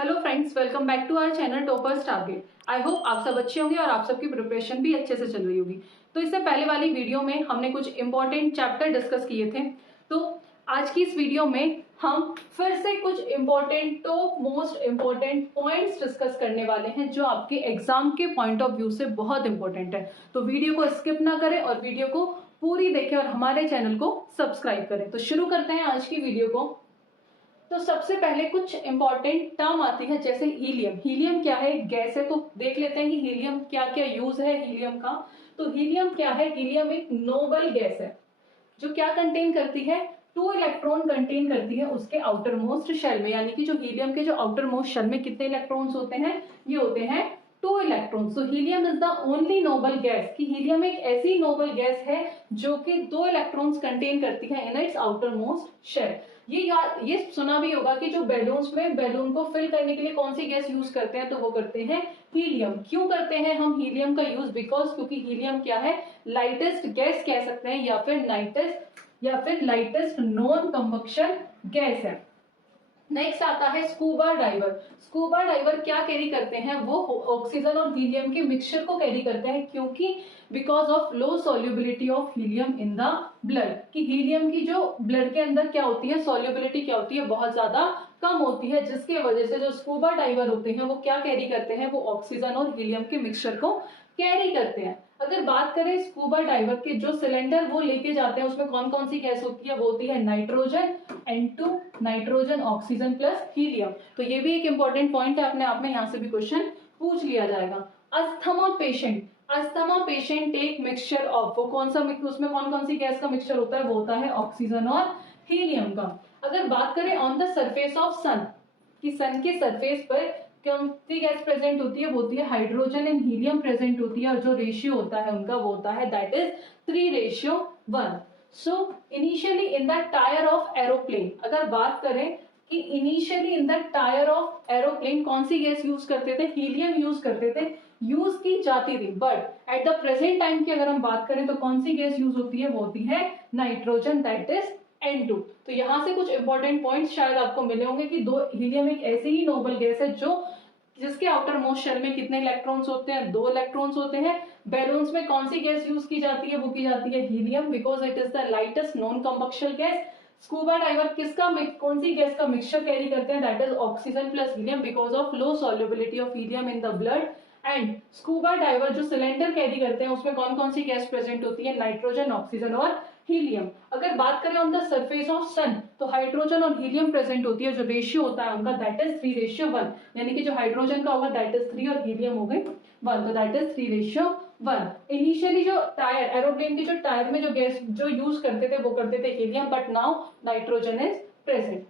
Hello friends, welcome back to our channel toppers target. I hope आप सब अच्छे होंगे और आप सबकी प्रिपरेशन भी अच्छे से चल रही होगी। तो इससे पहले वाली वीडियो में हमने कुछ इंपॉर्टेंट चैप्टर डिस्कस किए थे। तो आज की इस वीडियो में हम फिर से कुछ important top most important points discuss करने वाले हैं जो आपके एग्जाम के पॉइंट ऑफ व्यू से बहुत इंपॉर्टेंट है। तो वीडियो को स्किप ना करें और वीडियो को पूरी देखें और हमारे चैनल को सब्सक्राइब करें। तो शुरू करते हैं आज की वीडियो को। तो सबसे पहले कुछ इंपॉर्टेंट टर्म आती है जैसे हीलियम। हीलियम क्या है? गैस है। तो देख लेते हैं कि हीलियम क्या क्या यूज है हीलियम का। तो हीलियम क्या है? हीलियम एक नोबल गैस है जो क्या कंटेन करती है? 2 इलेक्ट्रॉन कंटेन करती है उसके आउटर मोस्ट शेल में। यानी कि जो हीलियम के जो आउटर मोस्ट शेल में कितने इलेक्ट्रॉन्स होते हैं? ये होते हैं 2 इलेक्ट्रॉन्स। तो helium is the only noble gas कि हीलियम एक ऐसी नोबल गैस है जो कि 2 इलेक्ट्रॉन्स कंटेन करती है in its outermost shell. ये सुना भी होगा कि जो बैलून्स में बैलून को फिल करने के लिए कौन सी गैस यूज करते हैं? तो वो करते हैं हीलियम। क्यों करते हैं हम हीलियम का यूज? बिकॉज क्योंकि हीलियम क्या है? लाइटेस्ट गैस कह सकते हैं या फिर लाइटेस्ट नॉन कंबक्शन गैस है। नेक्स्ट आता है स्कूबा डाइवर। स्कूबा डाइवर क्या कैरी करते हैं? वो ऑक्सीजन और हीलियम के मिक्सचर को कैरी करते हैं क्योंकि because of low solubility of helium in the blood. कि हीलियम की जो ब्लड के अंदर क्या होती है? सॉल्युबिलिटी क्या होती है? बहुत ज्यादा कम होती है, जिसकी वजह से जो स्कूबा डाइवर होते हैं वो क्या कैरी करते हैं? वो ऑक्सीजन और हीलियम के मिक्सचर को कैरी करते हैं। अगर बात करें स्कूबा डाइवर के जो सिलेंडर वो लेके जाते हैं उसमें कौन कौन सी गैस होती है? वो होती है nitrogen, N2, nitrogen, oxygen plus helium. तो ये भी एक इंपॉर्टेंट पॉइंट है, अपने आप में यहाँ से भी क्वेश्चन पूछ लिया जाएगा। Asthma patient take mixture of, वो कौन सा उसमें कौन कौन सी गैस का मिक्सचर होता है? वो होता है ऑक्सीजन और हीलियम का। अगर बात करें ऑन द सरफेस ऑफ सन, कि सन के सरफेस पर कौन सी गैस प्रेजेंट होती है? वो होती है हाइड्रोजन एंड हीलियम प्रेजेंट होती है और जो रेशियो होता है उनका वो होता है that is 3:1। So initially in the tyre of aeroplane, अगर बात करें कि initially in the tyre of aeroplane कौन सी गैस यूज करते थे? हीलियम यूज करते थे, यूज की जाती थी। But at the present time की अगर हम बात करें तो कौन सी गैस यूज होती है? वो होती है नाइट्रोजन, दैट इज N2। तो यहां से कुछ इंपॉर्टेंट पॉइंट्स शायद आपको मिले होंगे कि दो हीलियम एक ऐसी ही नोबल गैस है जो जिसके आउटर मोस्ट शेल में कितने इलेक्ट्रॉन्स होते हैं? 2 इलेक्ट्रॉन्स होते हैं। बैलून्स में कौन सी गैस यूज की जाती है? वो की जाती है helium, because it is the lightest non combustion gas. Scuba diver कौन सी गैस का मिक्सचर कैरी करते हैं? That is oxygen plus helium because of low solubility of helium in the blood. And scuba diver जो cylinder carry करते हैं उसमें कौन कौन सी गैस प्रेजेंट होती है? नाइट्रोजन, ऑक्सीजन और हीलियम। अगर बात करें ऑन द सरफेस ऑफ सन तो हाइड्रोजन और हीलियम प्रेजेंट होती है, जो रेशियो होता है उनका दैट इज 3:1। यानी कि जो हाइड्रोजन का होगा दैट इज 3 और हीलियम हो गए 1, तो दैट इज 3:1। इनिशियली जो टायर एरोप्लेन के जो टायर में जो गैस जो यूज करते थे वो करते थे helium, but now nitrogen is present.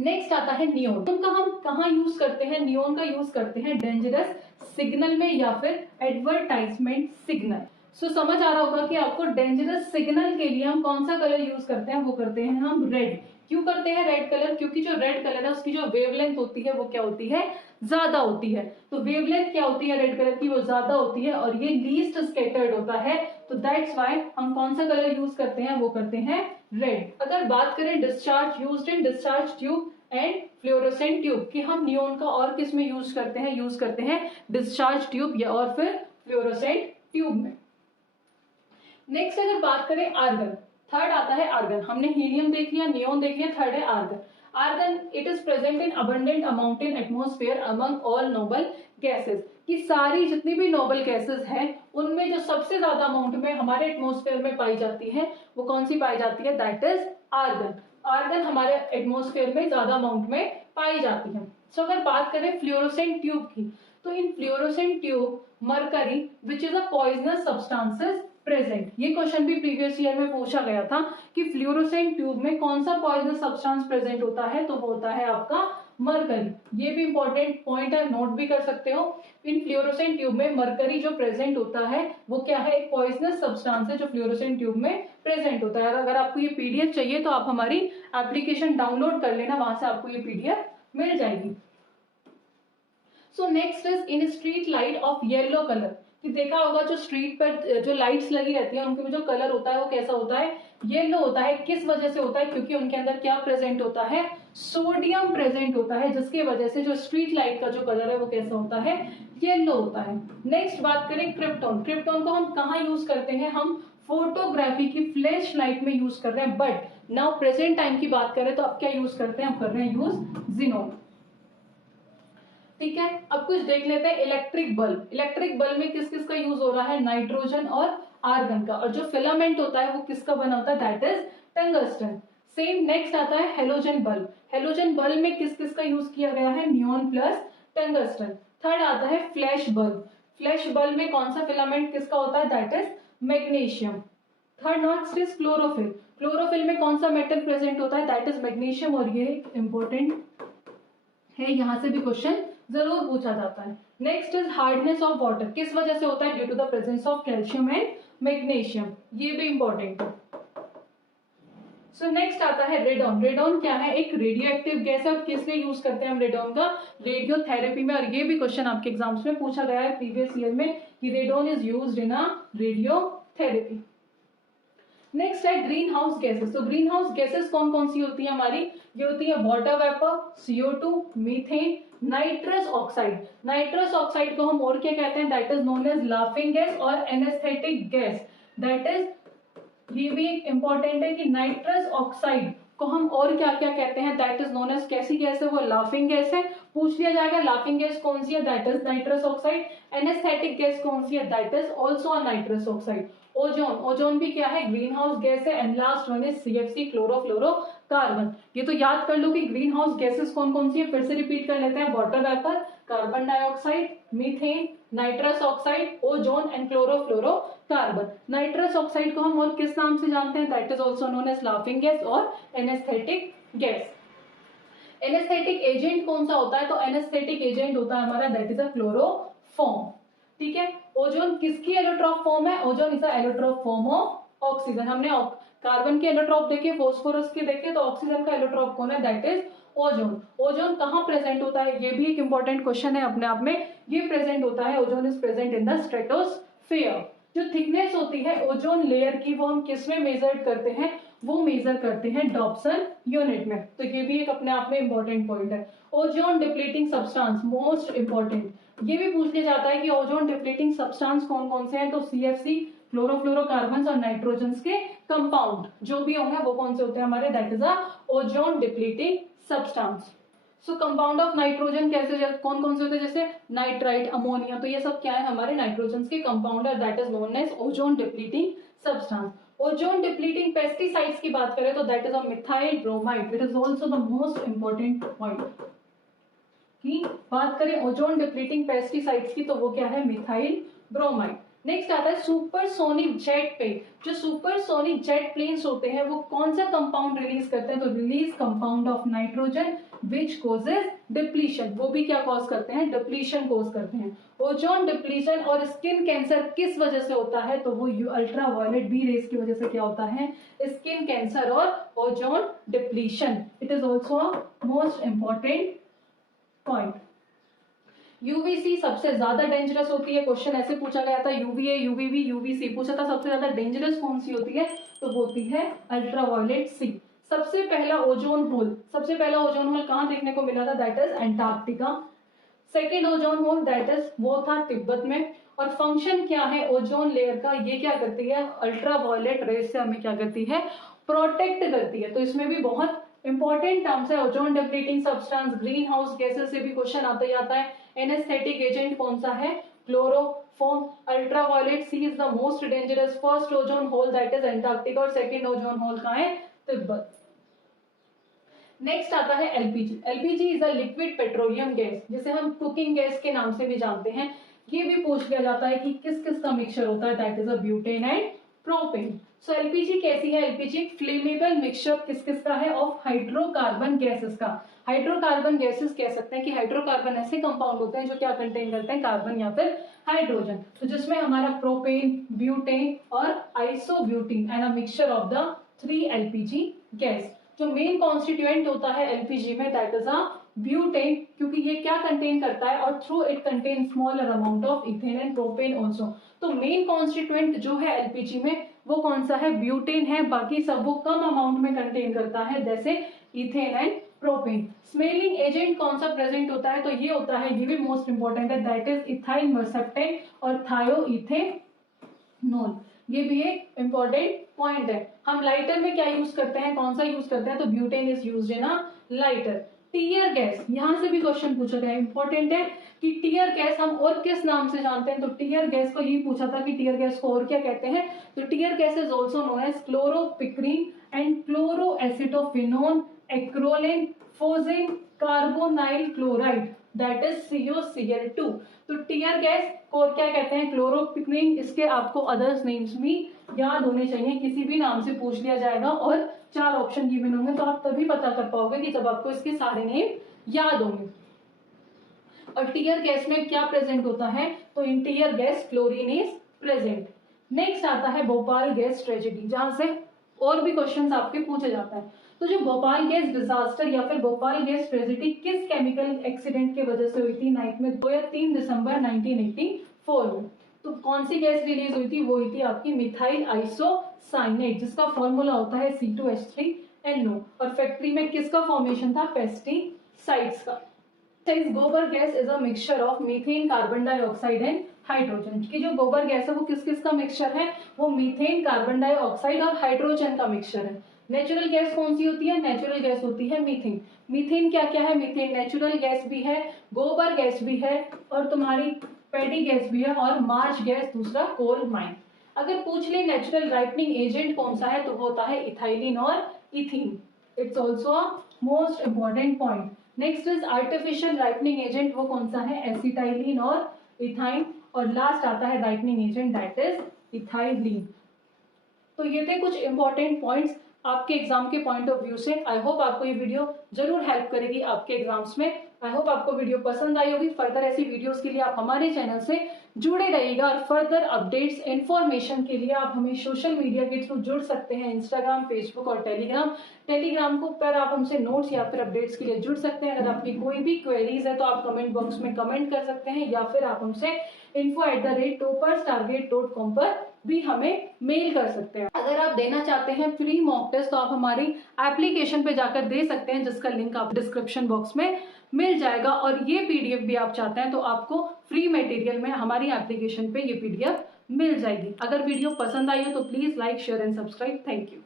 Next आता है नियोन। उनका हम कहाँ यूज करते हैं? नियोन का यूज करते हैं डेंजरस सिग्नल में या फिर एडवर्टाइजमेंट सिग्नल। सो समझ आ रहा होगा कि आपको डेंजरस सिग्नल के लिए हम कौन सा कलर यूज करते हैं? वो करते हैं हम रेड। क्यों करते हैं रेड कलर? क्योंकि जो रेड कलर है उसकी जो वेवलेंथ होती है वो क्या होती है? ज्यादा होती है। तो वेवलेंथ क्या होती है रेड कलर की? वो ज्यादा होती है और ये लीस्ट स्कैटर्ड होता है, तो दैट्स व्हाई हम कौन सा कलर यूज करते हैं? वो करते हैं रेड। अगर बात करें discharge used in discharge tube and fluorescent tube, कि हम नियोन का और किस में यूज करते हैं? यूज करते हैं डिस्चार्ज ट्यूब या और फिर फ्लोरोसेंट ट्यूब में। नेक्स्ट अगर बात करें आर्गन, थर्ड आता है आर्गन। हमने हीलियम देख लिया, नियोन देख लिया, थर्ड है argon. Argon it is present in abundant amount in atmosphere among all noble gases, कि सारी जितनी भी नोबल गैसेस हैं उनमें जो सबसे ज्यादा अमाउंट में हमारे एटमॉस्फेयर में पाई जाती है वो कौन सी पाई जाती है? That is argon. आर्गन हमारे एटमॉस्फेयर में ज्यादा अमाउंट में पाई जाती है। सो अगर बात करें फ्लोरोसेंट ट्यूब की, तो इन fluorescent tube mercury which is a poisonous substances present. ये क्वेश्चन भी प्रीवियस ईयर में पूछा गया था कि फ्लोरोसेंट ट्यूब में कौन सा पॉइजनस सब्सटेंस प्रेजेंट होता है? तो वो होता है आपका मरकरी। ये भी इंपॉर्टेंट पॉइंट है, नोट भी कर सकते हो। इन फ्लोरोसेंट ट्यूब में मरकरी जो प्रेजेंट होता है वो क्या है? एक पॉइजनस सब्सटेंस है जो फ्लोरोसेंट ट्यूब में प्रेजेंट होता है। अगर आपको ये पीडीएफ चाहिए तो आप हमारी एप्लीकेशन डाउनलोड कर लेना, वहां से आपको ये पीडीएफ मिल जाएगी। So next is in street light of yellow colour, कि देखा होगा जो स्ट्रीट पर जो लाइट्स लगी रहती है उनके में जो कलर होता है वो कैसा होता है? येलो होता है किस वजह से होता है, क्योंकि उनके अंदर क्या प्रेजेंट होता है, सोडियम प्रेजेंट होता है, जिसकी वजह से जो स्ट्रीट लाइट का जो कलर है वो कैसा होता है, येलो होता है। नेक्स्ट बात करें क्रिप्टॉन। क्रिप्टॉन को हम कहाँ यूज करते हैं, हम फोटोग्राफी की फ्लैश लाइट में यूज कर रहे हैं, बट नाउ प्रेजेंट टाइम की बात करें तो अब क्या यूज करते हैं, हम कर रहे हैं यूज जिनोन। ठीक है, अब कुछ देख लेते हैं इलेक्ट्रिक बल्ब। इलेक्ट्रिक बल्ब में किस किस का यूज हो रहा है, नाइट्रोजन और आर्गन का, और जो फिलामेंट होता है वो किसका बना होता है, that is tungsten. Same next आता है हेलोजन बल्ब। हेलोजन बल्ब में किस किस का यूज किया गया है, नियॉन प्लस टंगस्टन। थर्ड आता है फ्लैश बल्ब। फ्लैश बल्ब में कौन सा फिलामेंट किसका होता है, that is magnesium. Third next is chlorophyll. Chlorophyll में कौन सा मेटल प्रेजेंट होता है, दैट इज मैग्नीशियम, और ये इंपॉर्टेंट है, यहां से भी क्वेश्चन जरूर पूछा जाता है। Next is hardness of water, किस वजह से होता है, due to the presence of calcium and magnesium, ये भी इंपॉर्टेंट है। सो नेक्स्ट आता है रेडॉन। रेडॉन क्या है, एक रेडियो एक्टिव गैस है, और किस लिए यूज करते हैं हम रेडॉन का, रेडियोथेरेपी में, और ये भी क्वेश्चन आपके एग्जाम्स में पूछा गया है प्रीवियस ईयर में कि radon is used in a radiotherapy. Next है ग्रीन हाउस गैसेस। तो ग्रीन हाउस गैसेस कौन कौन सी होती है हमारी, ये होती है water vapour, CO2, methane, nitrous oxide. Nitrous oxide को हम और क्या कहते हैं, that is known as laughing gas और एनेस्थेटिक गैस। दैट इज, ये भी एक इंपॉर्टेंट है कि नाइट्रस ऑक्साइड को हम और क्या क्या कहते हैं, दैट इज नोन एज, कैसी गैस है वो, लाफिंग गैस है। पूछ लिया जाएगा लाफिंग गैस कौन सी है, that is nitrous oxide. Anaesthetic gas कौन सी है, that is also a nitrous oxide. Ozone, ozone भी क्या है, ग्रीन हाउस गैस है। And last one is CFC, chlorofluorocarbon. ये तो याद कर लो कि ग्रीन हाउस गैसेस कौन कौन सी है, फिर से रिपीट कर लेते हैं, water vapour, carbon dioxide, methane, nitrous oxide, ozone and chlorofluorocarbon. Nitrous oxide को हम और किस नाम से जानते हैं, that is also known as laughing gas और एनेस्थेटिक गैस। एनेस्थेटिक एजेंट कौन सा होता है, तो एनेस्थेटिक एजेंट होता है हमारा, दैट इज अ क्लोरोफॉर्म। ठीक है, ओजोन किसकी एलोट्रॉप फॉर्म है, ozone is a allotrope form of oxygen. हमने कार्बन के एलोट्रॉप देखे, फास्फोरस के देखे, तो ऑक्सीजन का एलोट्रॉप कौन है, दैट इज ओजोन। ओजोन कहाँ प्रेजेंट होता है, ये भी एक इंपॉर्टेंट क्वेश्चन है अपने आप में। ये प्रेजेंट होता है, ozone is present in the stratosphere. जो थिकनेस होती है ओजोन लेयर की, वो हम किस में मेजर करते हैं, वो मेजर करते हैं डॉप्सन यूनिट में। तो ये भी एक अपने आप में इंपॉर्टेंट पॉइंट है। Ozone depleting substance, most important, ये भी पूछ लिया जाता है कि ओजोन डिप्लीटिंग सब्सटेंस कौन कौन से हैं, तो CFC, क्लोरोफ्लोरोकार्बन और नाइट्रोजन के कंपाउंड जो भी होंगे वो कौन से होते हैं हमारे, that is a ozone depleting substance. So compound of nitrogen कैसे, कौन कौन से होते हैं, जैसे नाइट्राइट, अमोनिया, तो ये सब क्या है, हमारे नाइट्रोजन के कंपाउंड है, that is known as ozone depleting substance. Ozone depleting pesticides की बात करें तो that is a methyl bromide. It is also the most important point की बात करें ओजोन डिप्लीटिंग पेस्टिसाइड्स की, तो वो क्या है, मिथाइल ब्रोमाइड। नेक्स्ट आता है सुपरसोनिक जेट प्लेन। जो सुपरसोनिक जेट प्लेन्स होते हैं वो कौन सा कंपाउंड रिलीज करते हैं, तो release compound of nitrogen which causes depletion. वो भी क्या कॉज करते हैं, डिप्लीशन कॉज करते हैं। ओजोन डिप्लीशन और स्किन कैंसर किस वजह से होता है, तो वो अल्ट्रा वायलेट बी रेज की वजह से क्या होता है, स्किन कैंसर और ozone depletion. It is also most important point. UVC सबसे ज्यादा डेंजरस होती है, क्वेश्चन ऐसे पूछा गया था, यूवीए, यूवीबी, यूवीसी पूछा था, सबसे ज्यादा डेंजरस कौन सी होती है, तो वो होती है अल्ट्रावायलेट सी। सबसे पहला ओजोन होल, सबसे पहला ओजोन होल कहाँ देखने को मिला था, that is Antarctica. Second ozone hole that is वो था तिब्बत में। और फंक्शन क्या है ओजोन लेयर का, ये क्या करती है, अल्ट्रावायलेट रेज से हमें क्या करती है, प्रोटेक्ट करती है। तो इसमें भी बहुत इंपॉर्टेंट टर्म्स है, ozone depleting substance, green house gases से भी क्वेश्चन आता ही आता है। एनेस्थेटिक एजेंट कौन सा है, chloroform. Ultraviolet C is the most dangerous. First ozone hole that is Antarctica, और सेकेंड ओजोन होल कहाँ है, तिब्बत। नेक्स्ट आता है LPG. LPG is a liquid petroleum gas, जिसे हम कुकिंग गैस के नाम से भी जानते हैं। ये भी पूछ लिया जाता है कि किस किस का मिक्सचर होता है, that is a butane and propane. So LPG कैसी है, एलपीजी फ्लेमेबल मिक्सचर किस किस का है, ऑफ हाइड्रोकार्बन गैसेस का। हाइड्रोकार्बन गैसेस कह सकते हैं कि हाइड्रोकार्बन ऐसे कंपाउंड होते हैं जो क्या कंटेन करते हैं, कार्बन या फिर हाइड्रोजन। तो जिसमें हमारा प्रोपेन, ब्यूटेन और isobutene and a mixture of the 3 LPG gas. जो मेन कॉन्स्टिट्यूएंट होता है एलपीजी में दैट इज अ ब्यूटेन, क्योंकि ये क्या कंटेन करता है, और through it contain smaller amount of ethane and propane also. तो मेन कॉन्स्टिट्यूएंट जो है एलपीजी में वो कौन सा है, ब्यूटेन है। बाकी सब वो कम अमाउंट में कंटेन करता है, जैसे ethane and propane. Smelling agent कौन सा प्रेजेंट होता है, तो ये होता है, ये भी मोस्ट इंपॉर्टेंट है, दैट इज इथाइल मर्सेप्टेन और थायोइथेनॉल। ये भी एक इंपॉर्टेंट पॉइंट है। हम लाइटर में क्या यूज करते हैं, कौन सा यूज करते हैं, तो butane is used in a lighter. Tear gas, यहां से भी क्वेश्चन पूछा गया है, इंपॉर्टेंट है कि टीयर गैस हम और किस नाम से जानते हैं, तो टीयर गैस को यही पूछा था कि टीयर गैस को और क्या कहते हैं, तो tear gas is also known as chloropicrin and chloroacetophenone, acrolein, phosgene, carbonyl chloride, that is COCl2। तो टीयर गैस को क्या कहते हैं, क्लोरोपिक्रीन। इसके आपको अदर्स नेम्स भी याद होने चाहिए, किसी भी नाम से पूछ लिया जाएगा और 4 ऑप्शन गिवन होंगे, तो आप तभी पता कर पाओगे कि जब आपको इसके सारे नेम याद होंगे। और टीयर गैस में क्या प्रेजेंट होता है, तो in tear gas chlorine is present. Next आता है भोपाल गैस ट्रेजेडी, जहां से और भी क्वेश्चंस आपके पूछे जाता है। तो जो भोपाल गैस डिजास्टर या फिर भोपाल गैस ट्रेजेडी किस केमिकल एक्सीडेंट की वजह से हुई थी, नाइट में 2 या 3 दिसंबर 1984 में। तो कौन सी गैस रिलीज हुई थी, वो हुई थी आपकी मिथाइल आइसोसाइनेट, जिसका फॉर्मूला होता है C2H3NO। और फैक्ट्री में किसका फॉर्मेशन था, पेस्टिसाइड्स का। गोबर gas is a mixture of methane, carbon dioxide and hydrogen. की जो गोबर गैस है वो किस किस का मिक्सचर है, वो मीथेन, कार्बन डाइऑक्साइड और हाइड्रोजन का मिक्सचर है। नेचुरल गैस कौन सी होती है, नेचुरल गैस होती है मीथेन। मीथेन क्या क्या है, मीथेन नेचुरल गैस भी है, गोबर गैस भी है, और तुम्हारी पैडी गैस भी है, और मार्च गैस दूसरा कोल माइन। अगर पूछ ले नेचुरल राइपनिंग एजेंट कौन सा है, तो होता है इथाइलिन और ethene. It's also a most important point. Next is artificial ripening agent, वो कौन सा है, एसिटाइलिन और इथाइन। और लास्ट आता है ripening agent, that is ethylene. तो ये थे कुछ इंपॉर्टेंट पॉइंट्स आपके एग्जाम के पॉइंट ऑफ व्यू से। आई होप आपको ये वीडियो जरूर हेल्प करेगी आपके एग्जाम्स में। आई होप आपको वीडियो पसंद आई होगी। फर्दर ऐसी वीडियोस के लिए आप हमारे चैनल से जुड़े रहिएगा, और फर्दर अपडेट्स इन्फॉर्मेशन के लिए आप हमें सोशल मीडिया के थ्रू जुड़ सकते हैं, इंस्टाग्राम, फेसबुक और टेलीग्राम को पर आप हमसे नोट्स या फिर अपडेट्स के लिए जुड़ सकते हैं। अगर आपकी कोई भी क्वेरीज है तो आप कमेंट बॉक्स में कमेंट कर सकते हैं, या फिर आप हमसे info@topperstargate.com पर भी हमें मेल कर सकते हैं। अगर आप देना चाहते हैं फ्री मॉक टेस्ट, तो आप हमारी एप्लीकेशन पे जाकर दे सकते हैं, जिसका लिंक आप डिस्क्रिप्शन बॉक्स में मिल जाएगा। और ये PDF भी आप चाहते हैं तो आपको फ्री मटेरियल में हमारी एप्लीकेशन पे ये PDF मिल जाएगी। अगर वीडियो पसंद आई हो तो please like, share and subscribe. Thank you.